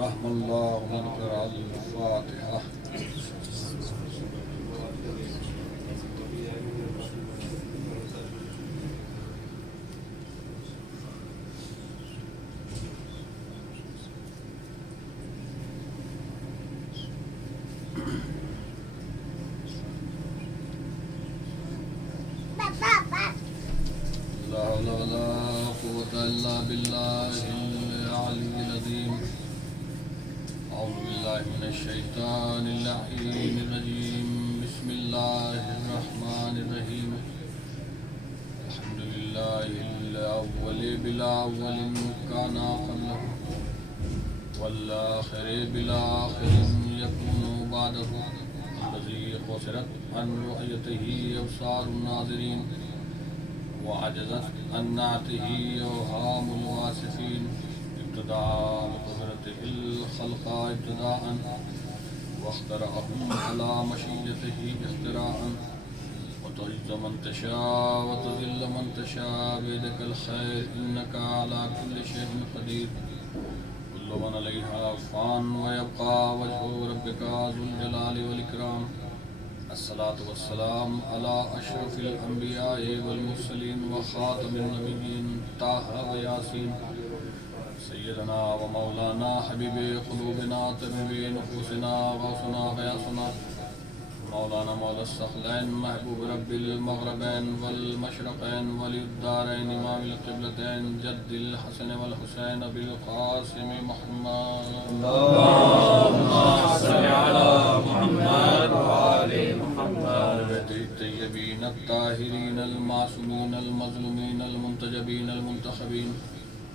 رحم الله من قرأ الفاتحة. لا حول ولا قوة إلا بالله العلي العظيم. أعوذ بالله من الشيطان اللعين الرجيم. بسم الله الرحمن الرحيم. الحمد لله الأول بالأول كان قبله، والآخر بالآخر يكون بعده، الذي قصرت عن رؤيته أبصار الناظرين وعجزت عن نعته أوهام الواصفين. ابتداء بقدرته الخلق ابتداء، واخترعهم على مشيته اختراعا. وتعز من تشاء وتذل من تشاء بيدك الخير، إنك على كل شيء قدير. كل من عليها فان ويبقى وجه ربك ذو الجلال والإكرام. الصلاة والسلام على أشرف الأنبياء والمرسلين وخاتم النبيين طه وياسين، سيدنا ومولانا حبيب قلوبنا طبيب نفوسنا غوثنا غياثنا، مولانا مولا الثقلين محبوب رب المغربين والمشرقين ولي الدارين إمام القبلتين جد الحسن والحسين بالقاسم محمد. اللهم صل على محمد وآل محمد. الطيبين الطاهرين المعصومين المظلومين المنتجبين المنتخبين،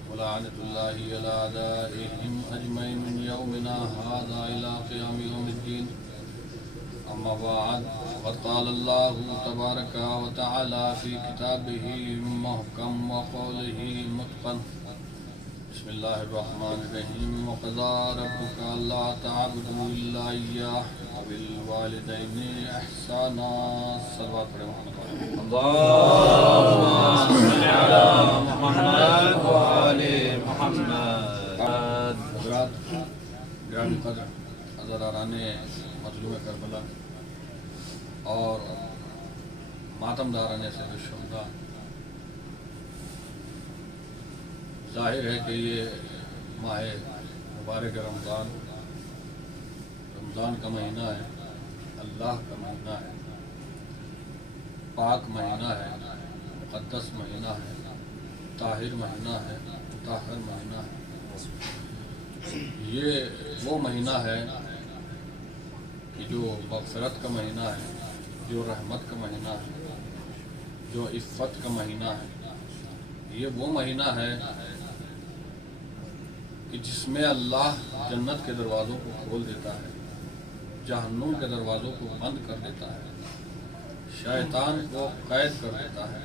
ولعنة الله على أعدائهم أجمعين من يومنا هذا إلى قيام يوم الدين. أما بعد، فقد قال الله تبارك وتعالى في كتابه محكم وقوله متقن. بسم الله الرحمن الرحيم. وقضى ربك ألا تعبدوا إلا إياه وبالوالدين إحسانا. صلوات محمد. اللهم صل على محمد وآل محمد. حضرات گرامی قدر عزاداران مظلوم کربلا اور ماتم داران سید الشہداء، ظاہر ہے کہ یہ ماہ مبارک رمضان کا مہینہ ہے، اللہ کا مہینہ ہے، پاک مہینہ ہے، مقدس مہینہ ہے، طاہر مہینہ ہے، مطہر مہینہ ہے۔ یہ وہ مہینہ ہے کہ جو مغفرت کا مہینہ ہے، جو رحمت کا مہینہ ہے، جو عفت کا مہینہ ہے۔ یہ وہ مہینہ ہے کہ جس میں اللہ جنت کے دروازوں کو کھول دیتا ہے، جہنم کے دروازوں کو بند کر دیتا ہے، شیطان کو قید کر دیتا ہے۔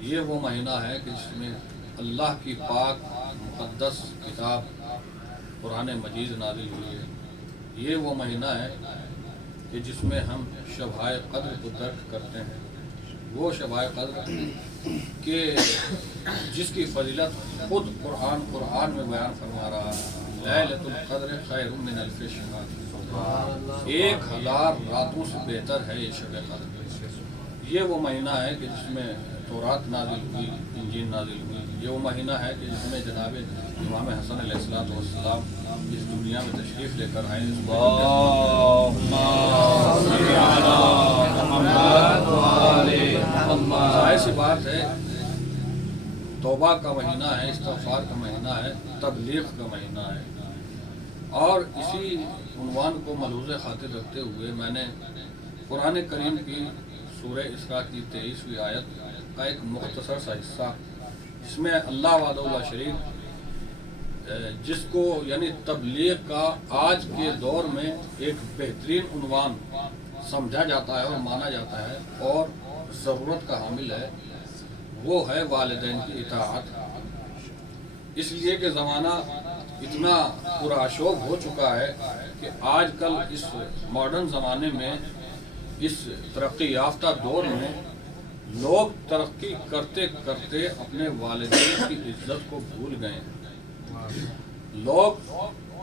یہ وہ مہینہ ہے کہ جس میں اللہ کی پاک مقدس کتاب قرآن مجید نازل ہوئی ہے۔ یہ وہ مہینہ ہے کہ جس میں ہم شبائے قدر کو درک کرتے ہیں، وہ شبائے قدر کہ جس کی فضیلت خود قرآن میں بیان فرما رہا ہے۔ لیلۃ القدر خیر من الف شہر، 1000 راتوں سے بہتر ہے یہ شب قدر۔ یہ وہ مہینہ ہے کہ جس میں تورات نازل ہوئی، انجیل نازل ہوئی۔ یہ وہ مہینہ ہے کہ جس میں جناب امام حسن علیہ السلام اس دنیا میں تشریف لے کر آئے۔ ظاہر سی بات ہے، توبہ کا مہینہ ہے، استغفار کا مہینہ ہے، تبلیغ کا مہینہ ہے۔ اور اسی عنوان کو ملحوظ خاطر رکھتے ہوئے میں نے قرآن کریم کی سورہ اسراء کی 23ویں آیت کا ایک مختصر سا حصہ، جس میں اللہ وحدہ لا شریک جس کو یعنی تبلیغ کا آج کے دور میں ایک بہترین عنوان سمجھا جاتا ہے اور مانا جاتا ہے اور ضرورت کا حامل ہے، وہ ہے والدین کی اطاعت۔ اس لیے کہ زمانہ اتنا پرآشوب ہو چکا ہے کہ آج کل اس ماڈرن زمانے میں، اس ترقی یافتہ دور میں، لوگ ترقی کرتے کرتے اپنے والدین کی عزت کو بھول گئے ہیں۔ لوگ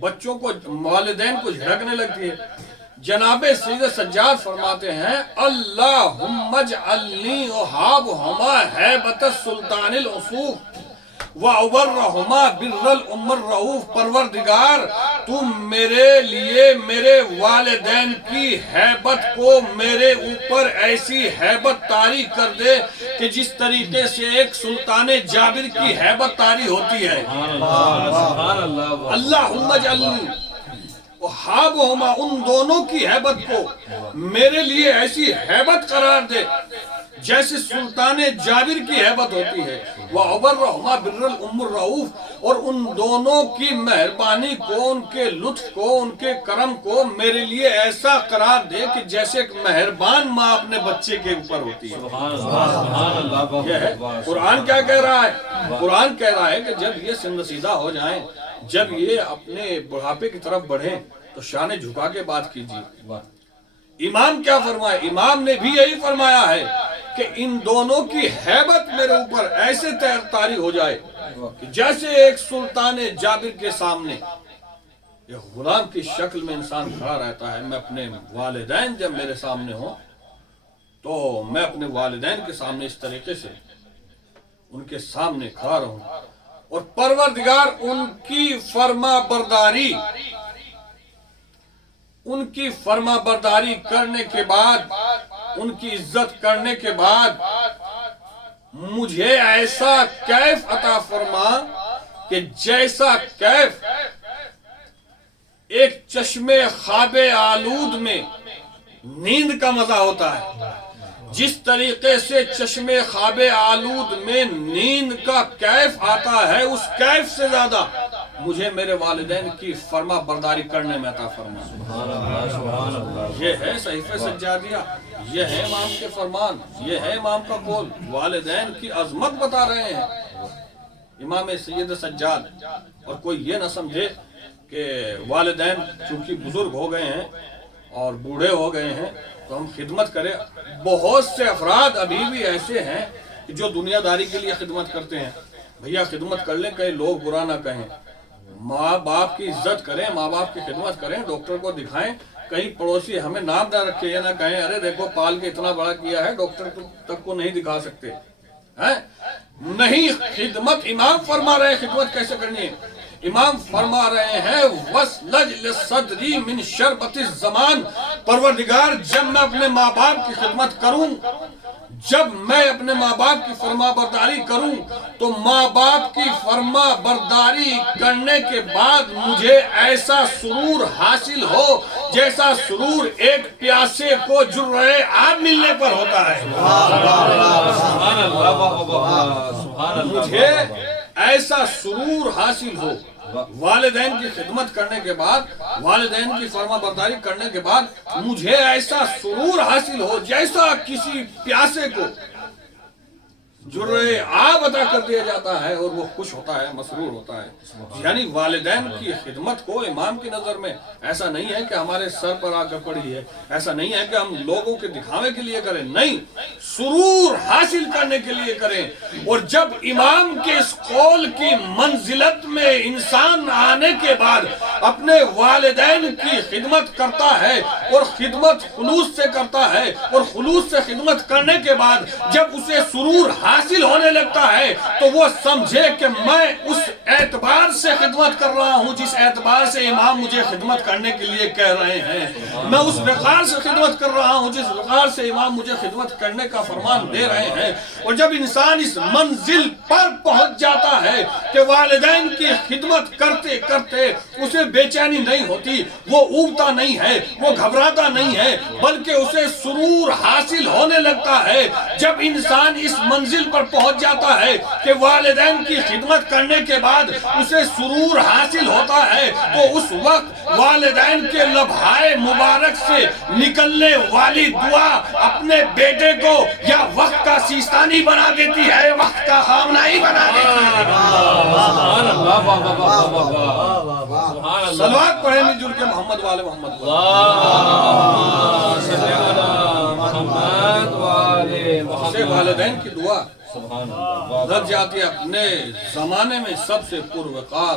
بچوں کو والدین کو جھڑکنے لگتی ہے۔ جناب سید سجاد فرماتے ہیں اللہم اجعلنی احابہما ہیبت السلطان العصوف وعبرہما بر الام الرؤوف، پروردگار تو میرے لیے میرے والدین کی ہیبت کو میرے اوپر ایسی ہیبت طاری کر دے کہ جس طریقے سے ایک سلطان جابر کی ہیبت طاری ہوتی ہے۔ سبحان اللہ، اللہم اجعلنی احابہما، ان دونوں کی ہیبت کو میرے لیے ایسی ہیبت قرار دے جیسے سلطان جابر کی ہیبت ہوتی ہے، وَعُبَرَّهُمَا بِرَّ الْأُمُّ الرَّؤُوف، اور ان دونوں کی مہربانی کو، ان کے لطف کو، ان کے کرم کو میرے لیے ایسا قرار دے کہ جیسے ایک مہربان ماں اپنے بچے کے اوپر ہوتی ہے۔ سبحان اللہ، یہ ہے قرآن کیا کہہ رہا ہے؟ قرآن کہہ رہا ہے کہ جب یہ سن رسیدہ ہو جائیں، جب یہ اپنے بڑھاپے کی طرف بڑھیں تو شانے جھکا کے بات کیجیے۔ امام کیا فرمائے؟ امام نے بھی یہی فرمایا ہے کہ ان دونوں کی ہیبت میرے اوپر ایسے طاری ہو جائے کہ جیسے ایک سلطان جابر کے سامنے ایک غلام کی شکل میں انسان کھڑا رہتا ہے۔ میں اپنے والدین جب میرے سامنے ہوں تو میں اپنے والدین کے سامنے اس طریقے سے ان کے سامنے کھڑا رہوں، اور پروردگار ان کی فرما برداری کرنے کے بعد، ان کی عزت کرنے کے بعد مجھے ایسا کیف عطا فرما کہ جیسا کیف ایک چشمے خواب آلود میں نیند کا مزہ ہوتا ہے، جس طریقے سے چشمے خواب آلود میں نیند کا کیف آتا ہے، اس کیف سے زیادہ مجھے میرے والدین کی فرما برداری کرنے میں عطا فرما۔ سبحان اللہ، یہ ہے صحیفہ سجادیہ، یہ ہے امام کے فرمان، یہ ہے امام کا قول، والدین کی عظمت بتا رہے ہیں امام سید سجاد۔ اور کوئی یہ نہ سمجھے کہ والدین چونکہ بزرگ ہو گئے ہیں اور بوڑھے ہو گئے ہیں تو ہم خدمت کریں۔ بہت سے افراد ابھی بھی ایسے ہیں کہ جو دنیا داری کے لیے خدمت کرتے ہیں۔ بھیا خدمت کر لیں، کہیں لوگ برا نہ کہیں، ماں باپ کی عزت کریں، ماں باپ کی خدمت کریں، ڈاکٹر کو دکھائیں، کہیں پڑوسی ہمیں نام نہ رکھے یا نہ کہیں ارے دیکھو پال کے اتنا بڑا کیا ہے، ڈاکٹر تک کو نہیں دکھا سکتے ہیں۔ نہیں، خدمت امام فرما رہے ہیں خدمت کیسے کرنی ہے۔ امام فرما رہے ہیں وَاسْلَجْ لِصَدْرِي مِنْ شَرْبَةِ الزَّمَانِ، پروردگار جب میں اپنے ماں باپ کی خدمت کروں، جب میں اپنے ماں باپ کی فرما برداری کروں تو ماں باپ کی فرما برداری کرنے کے بعد مجھے ایسا سرور حاصل ہو جیسا سرور ایک پیاسے کو جرعہ آب ملنے پر ہوتا ہے۔ سبحان اللہ، مجھے ایسا سرور حاصل ہو والدین کی خدمت کرنے کے بعد، والدین کی فرما برداری کرنے کے بعد مجھے ایسا سرور حاصل ہو جیسا کسی پیاسے کو جرعہ آب عطا کر دیا جاتا ہے اور وہ خوش ہوتا ہے، مسرور ہوتا ہے۔ یعنی والدین کی خدمت کو امام کی نظر میں ایسا نہیں ہے کہ ہمارے سر پر آ کر پڑی ہے، ایسا نہیں ہے کہ ہم لوگوں کے دکھاوے کے لیے کریں، نہیں، سرور حاصل کرنے کے لیے کریں۔ اور جب امام کے اس قول کی منزلت میں انسان آنے کے بعد اپنے والدین کی خدمت کرتا ہے اور خدمت خلوص سے کرتا ہے، اور خلوص سے خدمت کرنے کے بعد جب اسے سرور حاصل ہونے لگتا ہے تو وہ سمجھے کہ میں اس اعتبار سے خدمت کر رہا ہوں جس اعتبار سے امام مجھے خدمت کرنے کے لیے کہہ رہے ہیں، میں اس وقار سے خدمت کر رہا ہوں جس وقار سے امام مجھے خدمت کرنے کا فرمان دے رہے ہیں۔ اور جب انسان اس منزل پر پہنچ جاتا ہے کہ والدین کی خدمت کرتے کرتے اسے بے چینی نہیں ہوتی، وہ اوبتا نہیں ہے، وہ گھبراتا نہیں ہے، بلکہ اسے سرور حاصل ہونے لگتا ہے۔ جب انسان اس منزل پر پہنچ جاتا ہے کہ والدین کی خدمت کرنے کے بعد اسے سرور حاصل ہوتا ہے تو اس وقت والدین کے لبھائے مبارک سے نکلنے والی دعا اپنے بیٹے کو یا وقت کا سیستانی بنا دیتی ہے، وقت کا خامنائی بنا دیتی ہے۔ سبحان اللہ، صلوات پڑھیں مل کے محمد والے محمد سے والدین کی دعا لگ جاتی ہے۔ اپنے زمانے میں سب سے پروقار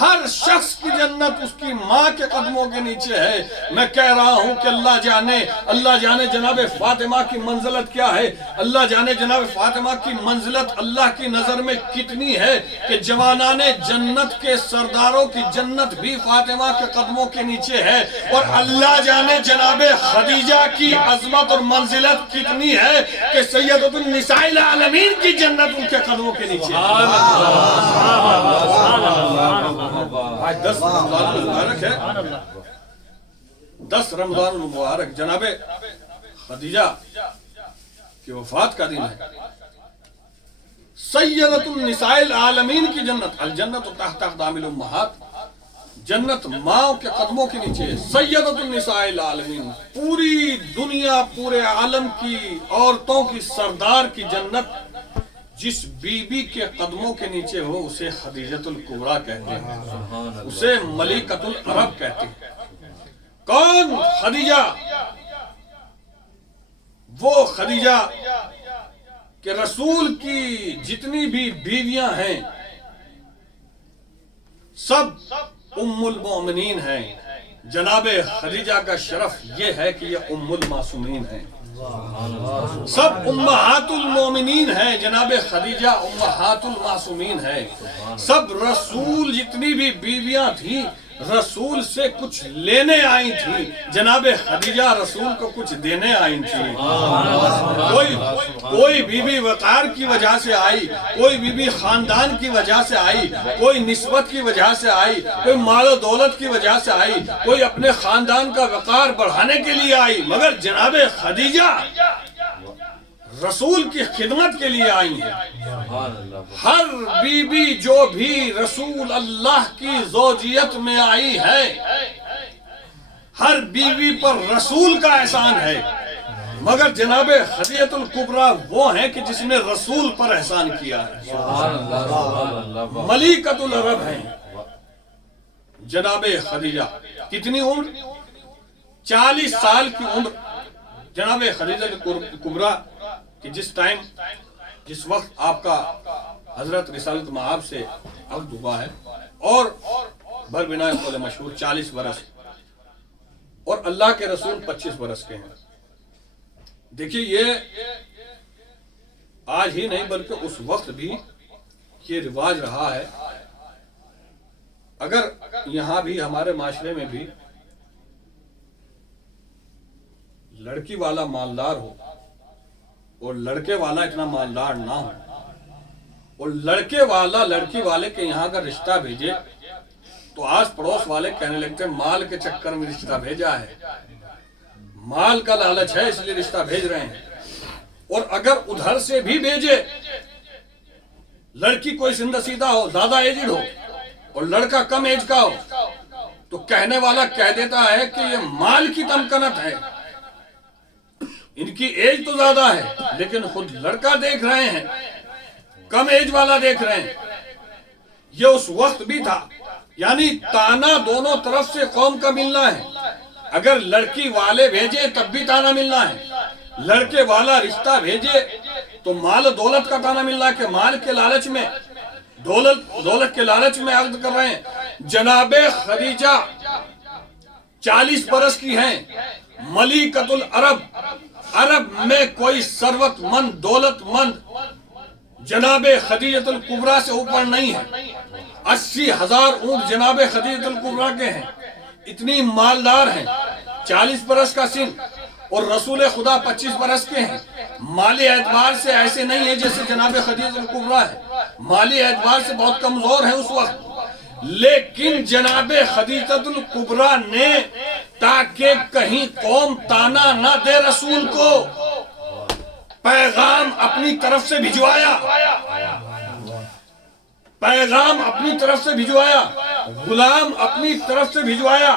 ہر شخص کی جنت اس کی ماں کے قدموں کے نیچے ہے. میں کہہ رہا ہوں کہ اللہ جانے جناب فاطمہ کی منزلت کیا ہے. اللہ جانے جناب فاطمہ کی منزلت اللہ کی نظر میں کتنی ہے کہ جوانان جنت کے سرداروں کی جنت بھی فاطمہ کے قدموں کے نیچے ہے. اور اللہ جانے جناب خدیجہ کی عظمت اور منزلت کتنی ہے کہ سیدۃ النساء العالمین کی جنت ان کے قدموں کے نیچے ہے. آج 10 رمضان المبارک ہے. 10 رمضان المبارک جناب خدیجہ کی وفات کا دن ہے. سیدۃ النساء العالمین کی جنت، الجنت تحت اقدام الامہات، جنت ماں کے قدموں کے نیچے. سیدۃ النساء العالمین، پوری دنیا پورے عالم کی عورتوں کی سردار کی جنت جس بی بی کے قدموں کے نیچے ہو اسے خدیجۃ الکبریٰ کہتے ہیں، اسے ملکۃ العرب کہتے ہیں. کون خدیجہ؟ وہ خدیجہ کہ رسول کی جتنی بھی بیویاں ہیں سب ام المومنین ہیں. جناب خدیجہ کا شرف یہ ہے کہ یہ ام المعصومین ہیں. سب امہات المومنین ہیں، جناب خدیجہ امہات المعصومین ہیں. سب رسول جتنی بھی بیویاں تھیں رسول سے کچھ لینے آئی تھی، جناب خدیجہ رسول کو کچھ دینے آئی تھی. کوئی بی بی وقار کی وجہ سے آئی، کوئی بی بی خاندان کی وجہ سے آئی، کوئی نسبت کی وجہ سے آئی، کوئی مال و دولت کی وجہ سے آئی، کوئی اپنے خاندان کا وقار بڑھانے کے لیے آئی، مگر جناب خدیجہ رسول کی خدمت کے لیے آئی ہیں. ہر بی بی جو بھی رسول اللہ کی زوجیت میں آئی ہے ہر بیوی پر رسول کا احسان ہے، مگر جناب خدیجۃ الکبریٰ وہ ہیں کہ جس نے رسول پر احسان کیا ہے. ملکۃ العرب ہیں جناب خدیجہ. کتنی عمر؟ 40 سال کی عمر جناب خدیجۃ الکبریٰ کہ جس وقت آپ کا حضرت رسالت مآب سے عقد ہوا ہے اور بربنا قول مشہور 40 برس اور اللہ کے رسول 25 برس کے ہیں. دیکھیے یہ آج ہی نہیں بلکہ اس وقت بھی یہ رواج رہا ہے. اگر یہاں بھی ہمارے معاشرے میں بھی لڑکی والا مالدار ہو اور لڑکے والا اتنا مالدار نہ ہو اور لڑکے والا لڑکی والے کے یہاں کا رشتہ بھیجے تو آس پڑوس والے کہنے لگتے ہیں مال کے چکر میں رشتہ بھیجا ہے، مال کا لالچ ہے اس لیے رشتہ بھیج رہے ہیں. اور اگر ادھر سے بھی بھیجے، لڑکی کوئی سندہ سیدھا ہو، زیادہ ایجڈ ہو اور لڑکا کم ایج کا ہو تو کہنے والا کہہ دیتا ہے کہ یہ مال کی تمکنت ہے، ان کی ایج تو زیادہ ہے لیکن خود لڑکا دیکھ رہے ہیں کم ایج والا دیکھ رہے ہیں. یہ اس وقت بھی تھا، یعنی تانا دونوں طرف سے قوم کا ملنا ہے. اگر لڑکی والے بھیجے تب بھی تانا ملنا ہے، لڑکے والا رشتہ بھیجے تو مال و دولت کا تانا ملنا ہے کہ مال کے لالچ میں دولت کے لالچ میں عقد کر رہے ہیں. جناب خدیجہ 40 برس کی ہیں، ملکۃ العرب، عرب میں کوئی ثروت مند دولت مند جناب خدیجۃ الکبریٰ سے اوپر نہیں ہے. 80,000 اونٹ جناب خدیجۃ الکبریٰ کے ہیں، اتنی مالدار ہیں. 40 برس کا سن اور رسول خدا 25 برس کے ہیں. مالی اعتبار سے ایسے نہیں ہے جیسے جناب خدیجۃ الکبریٰ ہے، مالی اعتبار سے بہت کمزور ہیں اس وقت. لیکن جناب خدیجۃ الکبریٰ نے تاکہ کہیں قوم تانا نہ دے رسول کو پیغام اپنی طرف سے بھجوایا، پیغام اپنی طرف سے بھجوایا، غلام اپنی طرف سے بھجوایا،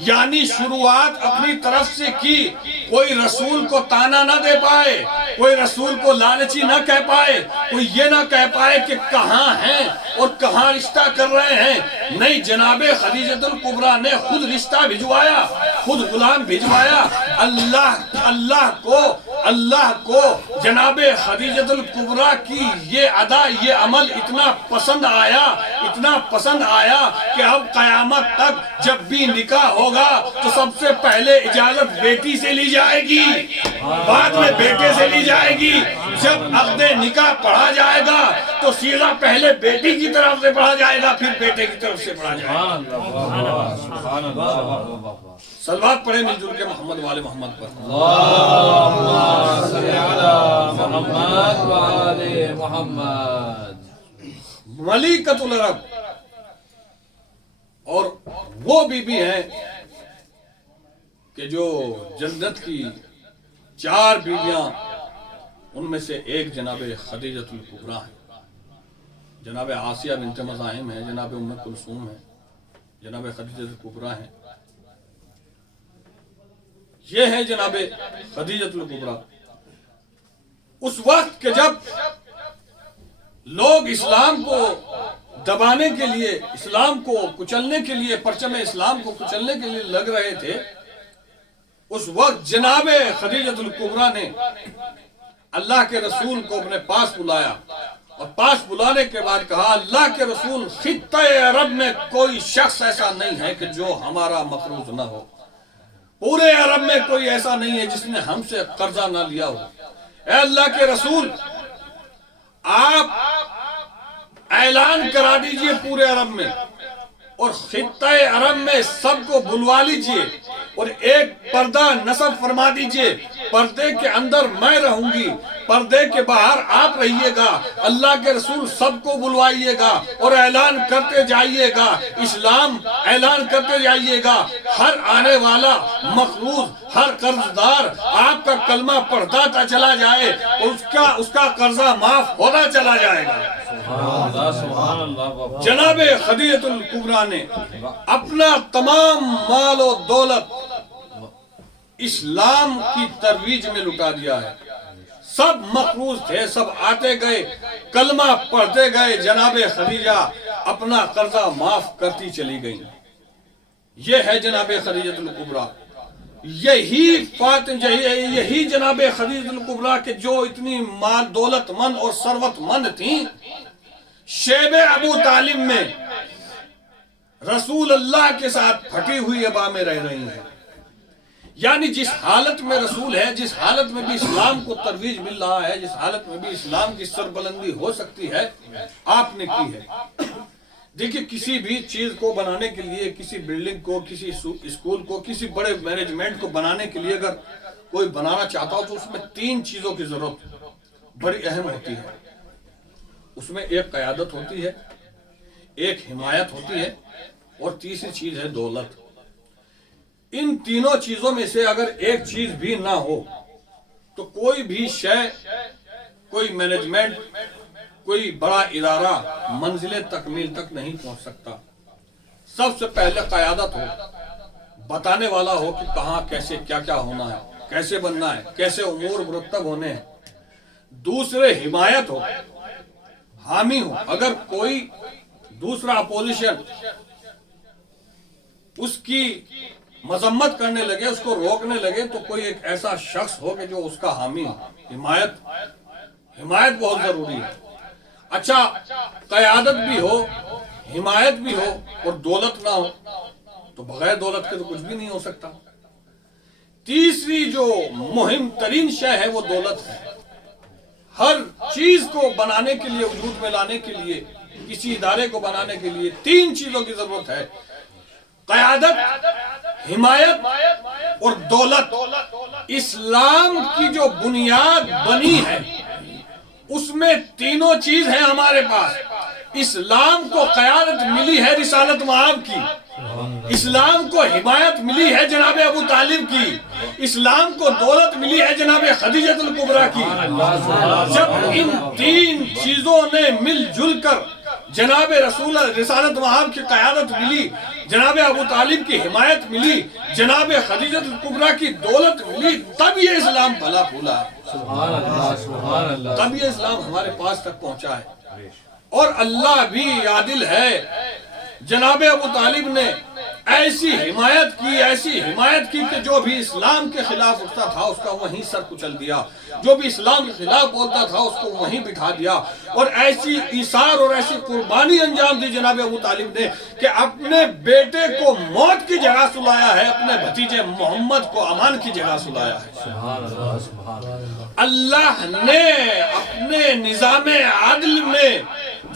یعنی شروعات اپنی طرف سے کی. کوئی رسول کو تانا نہ دے پائے، کوئی رسول کو لالچی نہ کہہ پائے، کوئی یہ نہ کہہ پائے کہ کہاں ہیں اور کہاں رشتہ کر رہے ہیں. نہیں، جناب خدیجۃ الکبریٰ نے خود رشتہ بھجوایا، خود غلام بھجوایا. اللہ کو اللہ کو جناب خدیجۃ الکبریٰ کی یہ ادا، یہ عمل اتنا پسند آیا کہ اب قیامت تک جب بھی نکاح ہوگا تو سب سے پہلے اجازت بیٹی سے لی جائے گی، بعد میں بیٹے سے لی جائے گی۔ جب عقد نکاح پڑھا جائے گا تو سیغہ پہلے بیٹی کی طرف سے پڑھا جائے گا، پھر بیٹے کی طرف سے پڑھا جائے گا۔ سبحان اللہ، صلوات پڑھیں مل جل کے محمد والے محمد پر۔ اللہم صلی علی محمد وآل محمد۔ ملیکۃ العرب، اور وہ بی ہیں کہ جو جنت کی 4 بیویاں، ان میں سے ایک جناب خدیجۃ الکبریٰ ہیں، جناب آسیہ بنت مزاحم ہیں، جناب ام کلثوم ہیں، جناب خدیجۃ الکبریٰ ہیں۔ یہ ہے جناب خدیجۃ الکبریٰ۔ اس وقت کہ جب لوگ اسلام کو دبانے کے لیے، اسلام کو کچلنے کے لیے، پرچم اسلام کو کچلنے کے لیے لگ رہے تھے، اس وقت جناب خدیجۃ الکبریٰ نے اللہ کے رسول کو اپنے پاس بلایا، اور پاس بلانے کے بعد کہا، اللہ کے رسول، خطہ عرب میں کوئی شخص ایسا نہیں ہے کہ جو ہمارا مقروض نہ ہو، پورے عرب میں کوئی ایسا نہیں ہے جس نے ہم سے قرضہ نہ لیا ہو۔ اے اللہ کے رسول، آپ اعلان کرا دیجئے پورے عرب میں، اور خطہ عرب میں سب کو بلوا لیجئے، اور ایک پردہ نصب فرما دیجئے، پردے کے اندر میں رہوں گی، پردے کے باہر آپ رہیے گا، اللہ کے رسول سب کو بلوائیے گا اور اعلان کرتے جائیے گا، اسلام اعلان کرتے جائیے گا، ہر آنے والا مقروض، ہر قرضدار آپ کا کلمہ پڑھتا چلا جائے، اس کا قرضہ معاف ہوتا چلا جائے گا۔ سبحان اللہ۔ جناب خدیجۃ الکبریٰ نے اپنا تمام مال و دولت اسلام کی ترویج میں لٹا دیا ہے۔ سب مقروض تھے، سب آتے گئے، کلمہ پڑھتے گئے، جناب خدیجہ اپنا قرضہ معاف کرتی چلی گئیں۔ یہ ہے جناب خدیجۃ الکبریٰ، یہی جناب خدیجۃ الکبریٰ کہ جو اتنی مال دولت مند اور ثروت مند تھیں، شیب ابو طالب میں رسول اللہ کے ساتھ پھٹی ہوئی ابا میں رہ رہی ہیں۔ یعنی جس حالت میں رسول ہے، جس حالت میں بھی اسلام کو ترویج مل رہا ہے، جس حالت میں بھی اسلام کی سربلندی ہو سکتی ہے، آپ نے کی ہے۔ دیکھیں، کسی بھی چیز کو بنانے کے لیے، کسی بلڈنگ کو، کسی اسکول کو، کسی بڑے مینجمنٹ کو بنانے کے لیے اگر کوئی بنانا چاہتا ہو تو اس میں 3 چیزوں کی ضرورت بڑی اہم ہوتی ہے۔ اس میں ایک قیادت ہوتی ہے، ایک حمایت ہوتی ہے، اور تیسری چیز ہے دولت۔ ان تینوں چیزوں میں سے اگر ایک چیز بھی نہ ہو تو کوئی بھی شے، کوئی مینجمنٹ، کوئی بڑا ادارہ منزل تکمیل تک نہیں پہنچ سکتا۔ سب سے پہلے قیادت ہو، بتانے والا ہو کہ کہاں کیسے کیا کیا ہونا ہے، کیسے بننا ہے، کیسے امور مرتب ہونے ہیں۔ دوسرے حمایت ہو، حامی ہو، اگر کوئی دوسرا اپوزیشن اس کی مذمت کرنے لگے، اس کو روکنے لگے، تو کوئی ایک ایسا شخص ہو کہ جو اس کا حامی ہو۔ حمایت بہت ضروری ہے۔ اچھا، قیادت بھی ہو، حمایت بھی ہو، اور دولت نہ ہو تو بغیر دولت کے تو کچھ بھی نہیں ہو سکتا۔ تیسری جو مہم ترین شے ہے وہ دولت ہے۔ ہر چیز کو بنانے کے لیے، وجود میں لانے کے لیے، کسی ادارے کو بنانے کے لیے 3 چیزوں کی ضرورت ہے: قیادت، حمایت اور دولت۔ اسلام کی جو بنیاد بنی ہے اس میں تینوں چیز ہیں ہمارے پاس۔ اسلام کو قیادت ملی ہے رسالت معاب کی، اسلام کو حمایت ملی ہے جناب ابو طالب کی، اسلام کو دولت ملی ہے جناب خدیجۃ الکبریٰ کی۔ جب ان 3 چیزوں نے مل جل کر جناب رسول رسالت معاب کی قیادت ملی، جناب ابو طالب کی حمایت ملی، جناب خدیجۃ الکبریٰ کی دولت ملی، تب یہ اسلام بھلا پھولا ہے، سبحان اللہ، سبحان اللہ۔ تب یہ اسلام ہمارے پاس تک پہنچا ہے۔ اور اللہ بھی عادل ہے، جناب ابو طالب نے ایسی حمایت کی کہ جو بھی اسلام کے خلاف اٹھتا تھا اس کا وہیں سر کچل دیا، جو بھی اسلام کے خلاف بولتا تھا اس کو وہیں بٹھا دیا، اور ایسی ایثار اور ایسی قربانی انجام دی جناب ابو طالب نے کہ اپنے بیٹے کو موت کی جگہ سلایا ہے، اپنے بھتیجے محمد کو امان کی جگہ سلایا ہے۔ سبحان اللہ سبحان اللہ۔ اللہ نے اپنے نظام عدل میں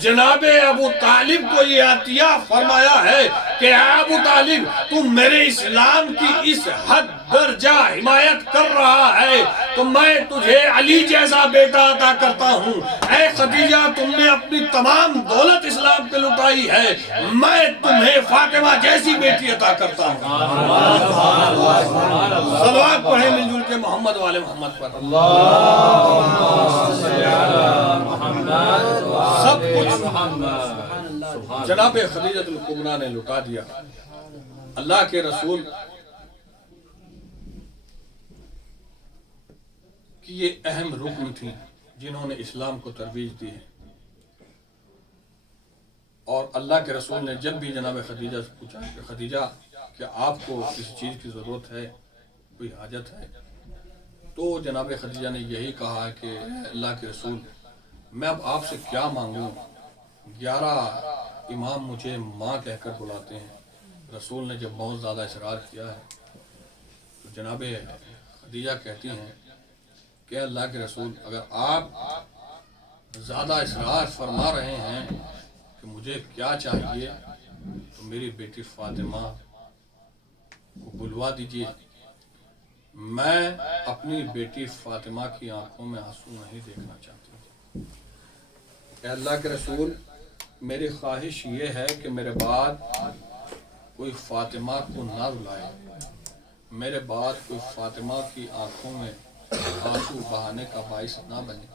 جناب ابو طالب کو یہ عطیہ فرمایا ہے کہ ابو طالب تم میرے اسلام کی اس حد درجہ حمایت کر رہا ہے تو میں تجھے علی جیسا بیٹا عطا کرتا ہوں۔ اے خدیجہ تم نے اپنی تمام دولت اسلام پہ لٹائی ہے، میں تمہیں فاطمہ جیسی بیٹی عطا کرتا ہوں۔ صلوات پڑھیں مل جل کے محمد والے محمد پر۔ سب کچھ جناب خدیجۃ الکبریٰ نے لٹا دیا۔ اللہ کے رسول کی یہ اہم رکن تھی جنہوں نے اسلام کو ترویج دی ہے، اور اللہ کے رسول نے جب بھی جناب خدیجہ سے پوچھا کہ خدیجہ کیا آپ کو کسی چیز کی ضرورت ہے، کوئی حاجت ہے، تو جناب خدیجہ نے یہی کہا کہ اللہ کے رسول میں اب آپ سے کیا مانگوں، 11 امام مجھے ماں کہہ کر بلاتے ہیں۔ رسول نے جب بہت زیادہ اصرار کیا ہے تو جناب خدیجہ کہتی ہیں کہ اللہ کے رسول اگر آپ زیادہ اصرار فرما رہے ہیں کہ مجھے کیا چاہیے تو میری بیٹی فاطمہ کو بلوا دیجیے، میں اپنی بیٹی فاطمہ کی آنکھوں میں آنسو نہیں دیکھنا چاہتی۔ اے اللہ کے رسول میری خواہش یہ ہے کہ میرے بعد کوئی فاطمہ کو نہ رلائے، میرے بعد کوئی فاطمہ کی آنکھوں میں آنسو بہانے کا باعث نہ بنے۔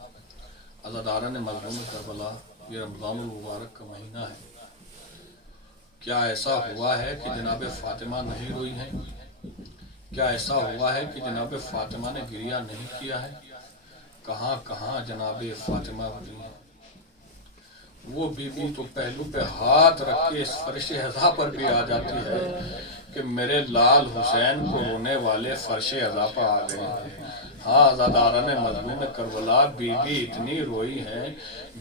عزاداران مظلوم کربلا، یہ رمضان المبارک کا مہینہ ہے، کیا ایسا ہوا ہے کہ جناب فاطمہ نہیں روئی ہیں؟ کیا ایسا ہوا ہے کہ جناب فاطمہ نے گریہ نہیں کیا ہے؟ کہاں کہاں جناب فاطمہ روئی ہیں؟ وہ بی بی تو پہلو پہ ہاتھ رکھ کے اس فرش عزا پر بھی آ جاتی ہے کہ میرے لال حسین کو رونے والے فرش عزا پر آ گئے ہیں۔ ہاں عزاداران مظلوم کربلا بی بی اتنی روئی ہیں،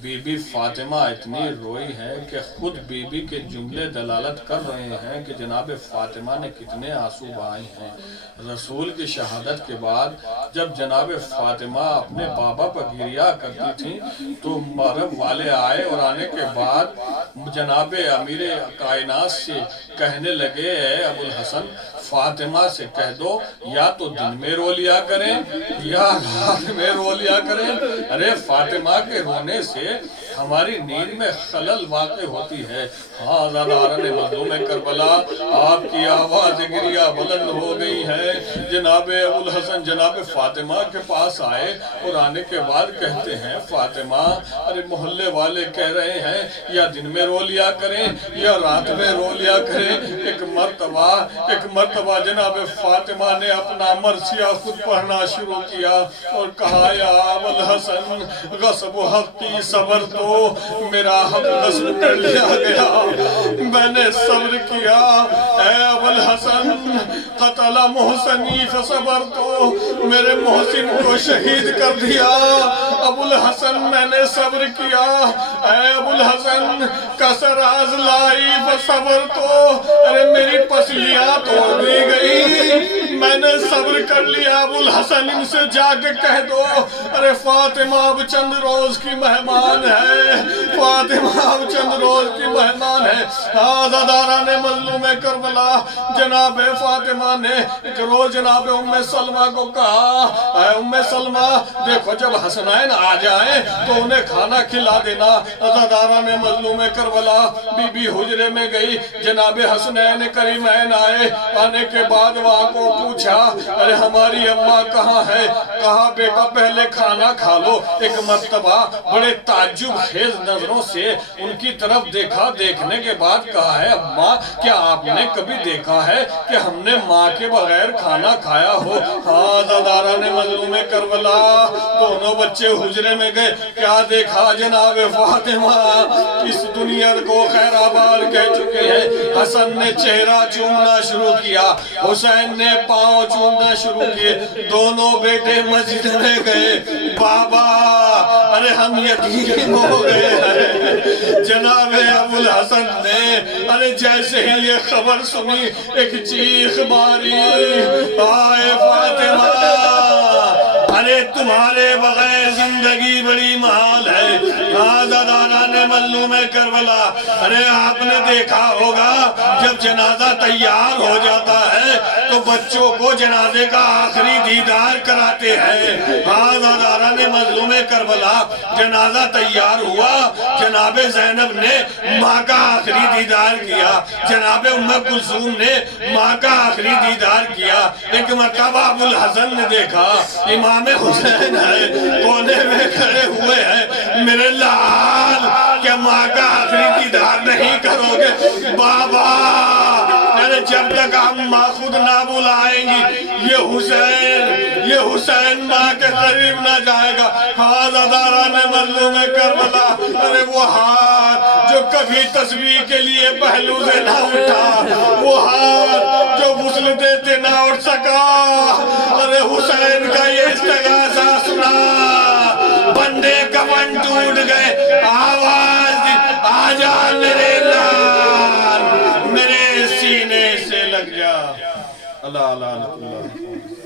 بی بی فاطمہ اتنی روئی ہے کہ خود بی بی کے جملے دلالت کر رہے ہیں کہ جناب فاطمہ نے کتنے آنسو بہائے ہیں۔ رسول کی شہادت کے بعد جب جناب فاطمہ اپنے بابا پر گریہ کرتی تھیں تو محرم والے آئے، اور آنے کے بعد جناب امیر کائنات سے کہنے لگے اے ابو الحسن فاطمہ سے کہہ دو یا تو دن میں رو لیا کریں یا رات میں رو لیا کریں، ارے فاطمہ کے رونے سے ہماری نیند میں خلل واقع ہوتی ہے۔ ہاں عزاداران مظلوم کربلا آپ کی آواز گریہ بلند ہو گئی ہے۔ جناب ابو الحسن جناب فاطمہ کے پاس آئے اور آنے کے بعد کہتے ہیں فاطمہ ارے محلے والے کہہ رہے ہیں یا دن میں رو لیا کریں یا رات میں رو لیا کریں۔ ایک مرتبہ جناب فاطمہ نے اپنا مرثیہ خود پڑھنا شروع کیا اور کہا یا ابو الحسن غصب حق کی صبر تو میرا حق غصب کر لیا گیا، میں نے صبر کیا۔ اے ابو الحسن قتل محسنی فصبر تو میرے محسن کو شہید کر دیا۔ ابو الحسن میں نے صبر کیا۔ اے ابو الحسن کسر ازلائی فصبر تو ارے میری پسلیاں توڑ دی گئی، میں نے صبر کر لیا۔ ابو الحسن ان سے جا کے کہہ دو ارے فاطمہ اب چند روز کی مہمان ہے، فاطمہ اب چند روز کی مہمان ہے۔ عزاداران مظلوم کربلا جناب فاطمہ نے ایک روز جناب ام سلمہ کو کہا اے ام سلمہ دیکھو جب حسنین آ جائیں تو انہیں کھانا کھلا دینا۔ عزاداران مظلوم کربلا بی بی حجرے میں گئی، جناب حسنین کریمین آئے، آنے کے بعد وہاں کو پوچھا ارے ارے ہماری اماں کہاں ہے؟ کہا بیٹا پہلے کھانا کھا لو۔ ایک مرتبہ بڑے تعجب خیز نظروں سے ان کی طرف دیکھا، دیکھنے کے بعد کہا ہے اماں کیا آپ نے کبھی دیکھا ہے کہ ہم نے ماں کے بغیر کھانا کھایا ہو؟ ہاں زادارہ نے مظلوم کربلا، دونوں بچے حجرے میں گئے، کیا دیکھا جناب فاطمہ اس دنیا کو خیر آباد کہہ چکے ہیں۔ حسن نے چہرہ چومنا شروع کیا، حسین نے پاؤں چومنا شروع کیے، دونوں بیٹے مسجد میں گئے۔ بابا ارے ہم یتیم ہو گئے ہیں۔ جناب ابو الحسن نے ارے جیسے ہی یہ خبر سنی ایک چیخ ماری، آئے فاطمہ ارے تمہارے بغیر زندگی بڑی محال ہے۔ زادارہ نے مظلوم کربلا، ارے آپ نے دیکھا ہوگا جب جنازہ تیار ہو جاتا ہے تو بچوں کو جنازے کا آخری دیدار کراتے ہیں۔ زادارہ نے مظلوم کربلا جنازہ تیار ہوا، جناب زینب نے ماں کا آخری دیدار کیا، جناب ام کلثوم نے ماں کا آخری دیدار کیا۔ ایک مرتبہ ابو الحسن نے دیکھا امام حسین ہے، کونے میں کھڑے ہوئے ہیں، میرے لال کیا ماں کا آخری دیدار نہیں کرو گے؟ بابا جب تک ماں خود نہ بلائیں گی یہ حسین ماں کے قریب نہ جائے گا۔ زادارہ نے مظلوم کربلا، ارے وہ ہاتھ جو کبھی تسبیح کے لیے پہلو سے نہ اٹھا، وہ ہاتھ جو غسل دیتے نہ اٹھ سکا، ارے حسین کا یہ استغاثہ سنا، بندے کفن ٹوٹ گئے، آواز دی آجا میرے لال، میرے سینے سے لگ جا۔ اللہ اللہ اللہ